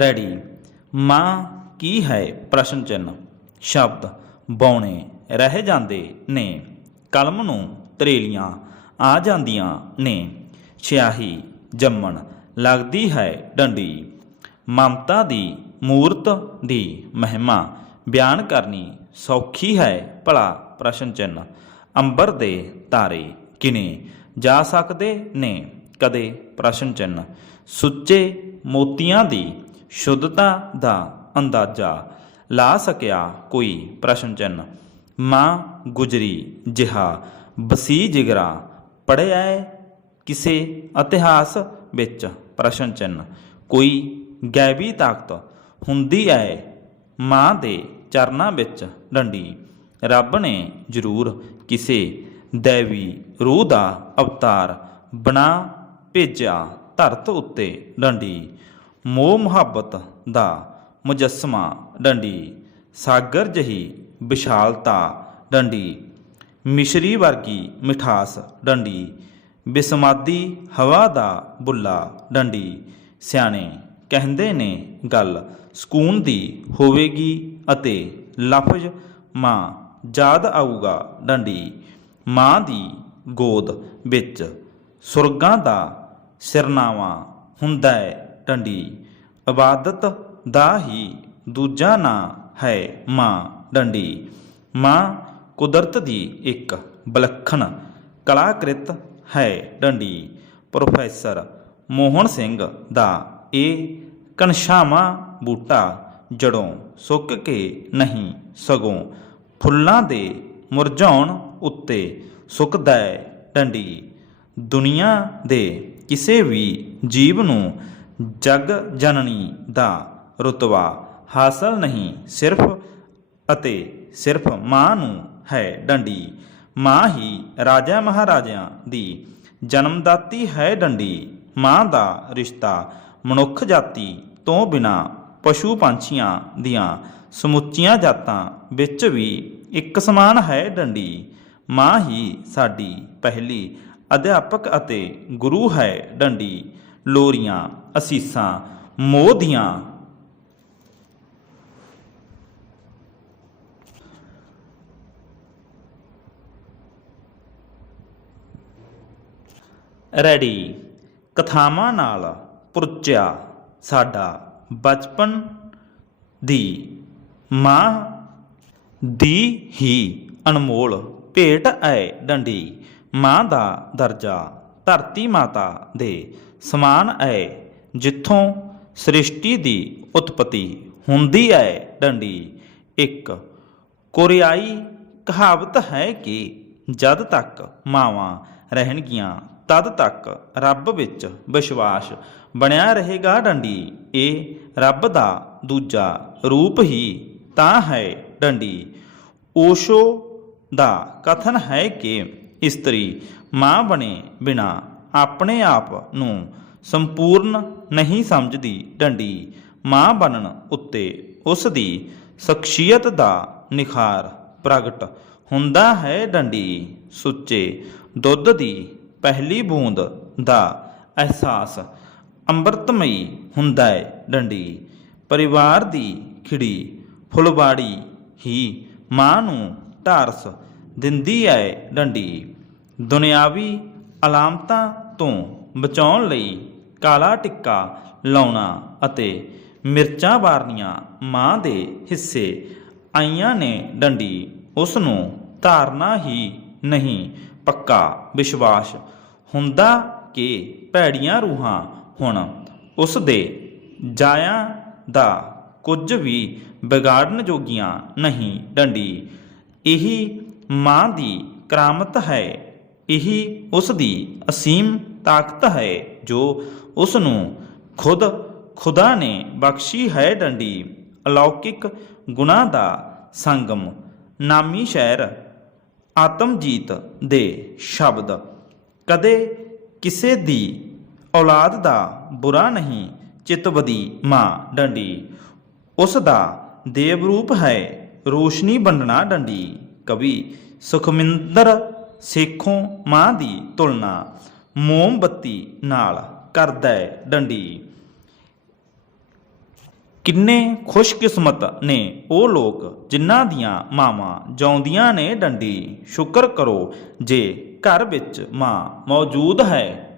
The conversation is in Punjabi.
ਰੈਡੀ। ਮਾਂ, ਕੀ ਹੈ ਪ੍ਰਸ਼ਨ ਚਿੰਨ ਸ਼ਬਦ, ਬੌਣੇ ਰਹਿ ਜਾਂਦੇ ਨੇ। ਕਲਮ ਨੂੰ ਤਰੇਲੀਆਂ ਆ ਜਾਂਦੀਆਂ ਨੇ। ਸਿਆਹੀ ਜੰਮਣ, ਲੱਗਦੀ ਹੈ ਡੰਡੀ। ਮਮਤਾ ਦੀ, ਮੂਰਤ ਦੀ ਮਹਿਮਾ। ਬਿਆਨ ਕਰਨੀ ਸੌਖੀ ਹੈ ਭਲਾ, ਪ੍ਰਸ਼ਨ ਚਿੰਨ ਅੰਬਰ ਦੇ ਤਾਰੇ ਕਿਨੇ? ਜਾ ਸਕਦੇ ਨੇ? ਕਦੇ? ਪ੍ਰਸ਼ਨ ਚਿੰਨ ਸੁੱਚੇ ਮੋਤੀਆਂ ਦੀ ਸ਼ੁੱਧਤਾ ਦਾ ਅੰਦਾਜ਼ਾ ਲਾ ਸਕਿਆ ਕੋਈ ਪ੍ਰਸ਼ਨ ਚਿੰਨ ਮਾਂ ਗੁਜਰੀ ਜਿਹਾ ਬਸੀ ਜਿਗਰਾ ਪੜਿਆ ਹੈ ਕਿਸੇ ਇਤਿਹਾਸ ਵਿੱਚ? ਪ੍ਰਸ਼ਨ ਚਿੰਨ ਕੋਈ ਗੈਬੀ ਤਾਕਤ ਹੁੰਦੀ ਹੈ ਮਾਂ ਦੇ ਚਰਨਾਂ ਵਿੱਚ ਡੰਡੀ। ਰੱਬ ਨੇ ਜ਼ਰੂਰ ਕਿਸੇ ਦੇਵੀ ਰੂਹ ਦਾ ਅਵਤਾਰ ਬਣਾ ਭੇਜਿਆ ਧਰਤ ਉੱਤੇ ਡੰਡੀ। ਮੋਹ ਮੁਹੱਬਤ ਦਾ ਮੁਜੱਸਮਾ ਡੰਡੀ, ਸਾਗਰ ਜਹੀ ਵਿਸ਼ਾਲਤਾ ਡੰਡੀ, ਮਿਸ਼ਰੀ ਵਰਗੀ ਮਿਠਾਸ ਡੰਡੀ, ਬਿਸਮਾਦੀ ਹਵਾ ਦਾ ਬੁੱਲਾ ਡੰਡੀ। ਸਿਆਣੇ ਕਹਿੰਦੇ ਨੇ ਗੱਲ, ਸਕੂਨ ਦੀ ਹੋਵੇਗੀ ਅਤੇ ਲਫ਼ਜ਼, ਮਾਂ ਯਾਦ ਆਊਗਾ ਡੰਡੀ। ਮਾਂ ਦੀ ਗੋਦ ਵਿੱਚ ਸੁਰਗਾਂ ਦਾ ਸਿਰਨਾਵਾ ਹੁੰਦਾ ਹੈ ਡੰਡੀ ਇਬਾਦਤ ਦਾ ਹੀ ਦੂਜਾ ਨਾਂ ਹੈ ਮਾਂ ਡੰਡੀ। ਮਾਂ ਕੁਦਰਤ ਦੀ ਇੱਕ ਵਿਲੱਖਣ ਕਲਾਕ੍ਰਿਤ ਹੈ ਡੰਡੀ। ਪ੍ਰੋਫੈਸਰ ਮੋਹਨ ਸਿੰਘ ਦਾ ਇਹ ਕਨਸ਼ਾਮਾ ਬੂਟਾ ਜੜੋਂ ਸੁੱਕ ਕੇ ਨਹੀਂ ਸਗੋਂ ਫੁੱਲਾਂ ਦੇ ਮੁਰਝਾਉਣ ਉੱਤੇ ਸੁੱਕਦਾ ਹੈ ਡੰਡੀ। ਦੁਨੀਆ ਦੇ ਕਿਸੇ ਵੀ ਜੀਵ ਨੂੰ ਜਗ ਜਨਨੀ ਦਾ ਰੁਤਬਾ ਹਾਸਲ ਨਹੀਂ ਸਿਰਫ ਅਤੇ ਸਿਰਫ ਮਾਂ ਨੂੰ ਹੈ ਡੰਡੀ। ਮਾਂ ਹੀ ਰਾਜਾ ਮਹਾਰਾਜਿਆਂ ਦੀ ਜਨਮਦਾਤੀ ਹੈ ਡੰਡੀ। ਮਾਂ ਦਾ ਰਿਸ਼ਤਾ ਮਨੁੱਖ ਜਾਤੀ ਤੋਂ ਬਿਨਾ ਪਸ਼ੂ ਪੰਛੀਆਂ ਦੀਆਂ ਸਮੁੱਚੀਆਂ ਜਾਤਾਂ ਵਿੱਚ ਵੀ ਇੱਕ ਸਮਾਨ ਹੈ ਡੰਡੀ। ਮਾਂ ਹੀ ਸਾਡੀ ਪਹਿਲੀ ਅਧਿਆਪਕ ਅਤੇ ਗੁਰੂ ਹੈ ਡੰਡੀ। ਲੋਰੀਆਂ ਅਸੀਸਾਂ, ਮੋਹ ਦੀਆਂ। ਰੈਡੀ, ਕਥਾਵਾਂ ਨਾਲ ਪੁਰਚਿਆ ਸਾਡਾ ਬਚਪਨ ਦੀ ਮਾਂ ਦੀ ਹੀ ਅਨਮੋਲ ਭੇਟ ਐ ਡੰਡੀ, ਮਾਂ ਦਾ ਦਰਜਾ ਧਰਤੀ ਮਾਤਾ ਦੇ ਸਮਾਨ ਐ ਜਿੱਥੋਂ ਸ੍ਰਿਸ਼ਟੀ ਦੀ ਉਤਪਤੀ ਹੁੰਦੀ ਹੈ ਡੰਡੀ, ਇੱਕ ਕੋਰੀਆਈ ਕਹਾਵਤ ਹੈ ਕਿ ਜਦ ਤੱਕ ਮਾਵਾਂ ਰਹਿਣਗੀਆਂ, ਤਦ ਤੱਕ ਰੱਬ ਵਿੱਚ ਵਿਸ਼ਵਾਸ ਬਣਿਆ ਰਹੇਗਾ ਡੰਡੀ। ਇਹ ਰੱਬ ਦਾ ਦੂਜਾ ਰੂਪ ਹੀ ਤਾਂ ਹੈ ਡੰਡੀ। ਓਸ਼ੋ ਦਾ ਕਥਨ ਹੈ ਕਿ ਇਸਤਰੀ ਮਾਂ ਬਣੇ ਬਿਨਾ ਆਪਣੇ ਆਪ ਨੂੰ ਸੰਪੂਰਨ ਨਹੀਂ ਸਮਝਦੀ ਡੰਡੀ। ਮਾਂ ਬਣਨ ਉੱਤੇ ਉਸ ਦੀ ਸ਼ਖਸੀਅਤ ਦਾ ਨਿਖਾਰ ਪ੍ਰਗਟ ਹੁੰਦਾ ਹੈ ਡੰਡੀ। ਸੁੱਚੇ ਦੁੱਧ ਦੀ ਪਹਿਲੀ ਬੂੰਦ ਦਾ ਅਹਿਸਾਸ ਅੰਮ੍ਰਿਤਮਈ ਹੁੰਦਾ ਹੈ ਡੰਡੀ। ਪਰਿਵਾਰ ਦੀ ਖਿੜੀ ਫੁਲਵਾੜੀ ਹੀ ਮਾਂ ਨੂੰ ਢਾਰਸ ਦਿੰਦੀ ਹੈ ਡੰਡੀ। ਦੁਨਿਆਵੀ ਅਲਾਮਤਾਂ ਤੋਂ ਬਚਾਉਣ ਲਈ ਕਾਲਾ ਟਿੱਕਾ ਲਾਉਣਾ ਅਤੇ ਮਿਰਚਾਂ ਵਾਰਨੀਆਂ ਮਾਂ ਦੇ ਹਿੱਸੇ ਆਈਆਂ ਨੇ ਡੰਡੀ ਉਸ ਨੂੰ ਧਾਰਨਾ ਹੀ ਨਹੀਂ, ਪੱਕਾ ਵਿਸ਼ਵਾਸ ਹੁੰਦਾ ਕਿ ਭੈੜੀਆਂ ਰੂਹਾਂ ਹੁਣ ਉਸ ਦੇ ਜਾਇਆਂ ਦਾ ਕੁਝ ਵੀ ਵਿਗਾੜਨ ਜੋਗੀਆਂ ਨਹੀਂ ਡੰਡੀ। ਇਹੀ ਮਾਂ ਦੀ ਕਰਾਮਤ ਹੈ, ਇਹੀ ਉਸ ਦੀ ਅਸੀਮ ਤਾਕਤ ਹੈ। ਜੋ ਉਸ ਨੂੰ ਖੁਦ, ਖੁਦਾ ਨੇ ਬਖਸ਼ੀ ਹੈ ਡੰਡੀ, ਅਲੌਕਿਕ ਗੁਣਾ ਦਾ ਸੰਗਮ, ਨਾਮੀ ਸ਼ਹਿਰ, ਆਤਮਜੀਤ ਦੇ ਸ਼ਬਦ। ਕਦੇ ਕਿਸੇ ਦੀ ਔਲਾਦ ਦਾ ਬੁਰਾ ਨਹੀਂ ਚਿਤਵਦੀ ਮਾਂ ਡੰਡੀ। ਉਸ ਦਾ ਦੇਵ ਰੂਪ ਹੈ ਰੋਸ਼ਨੀ ਵੰਡਣਾ ਡੰਡੀ। ਕਵੀ ਸੁਖਮਿੰਦਰ ਸੇਖੋਂ ਮਾਂ ਦੀ ਤੁਲਨਾ ਮੋਮਬੱਤੀ ਨਾਲ ਕਰਦਾ ਹੈ ਡੰਡੀ। ਕਿੰਨੇ ਖੁਸ਼ਕਿਸਮਤ ਨੇ ਉਹ ਲੋਕ ਜਿਨ੍ਹਾਂ ਦੀਆਂ ਮਾਵਾਂ ਜਾਉਂਦੀਆਂ ਨੇ ਡੰਡੀ। ਸ਼ੁਕਰ ਕਰੋ ਜੇ ਘਰ ਵਿੱਚ ਮਾਂ ਮੌਜੂਦ ਹੈ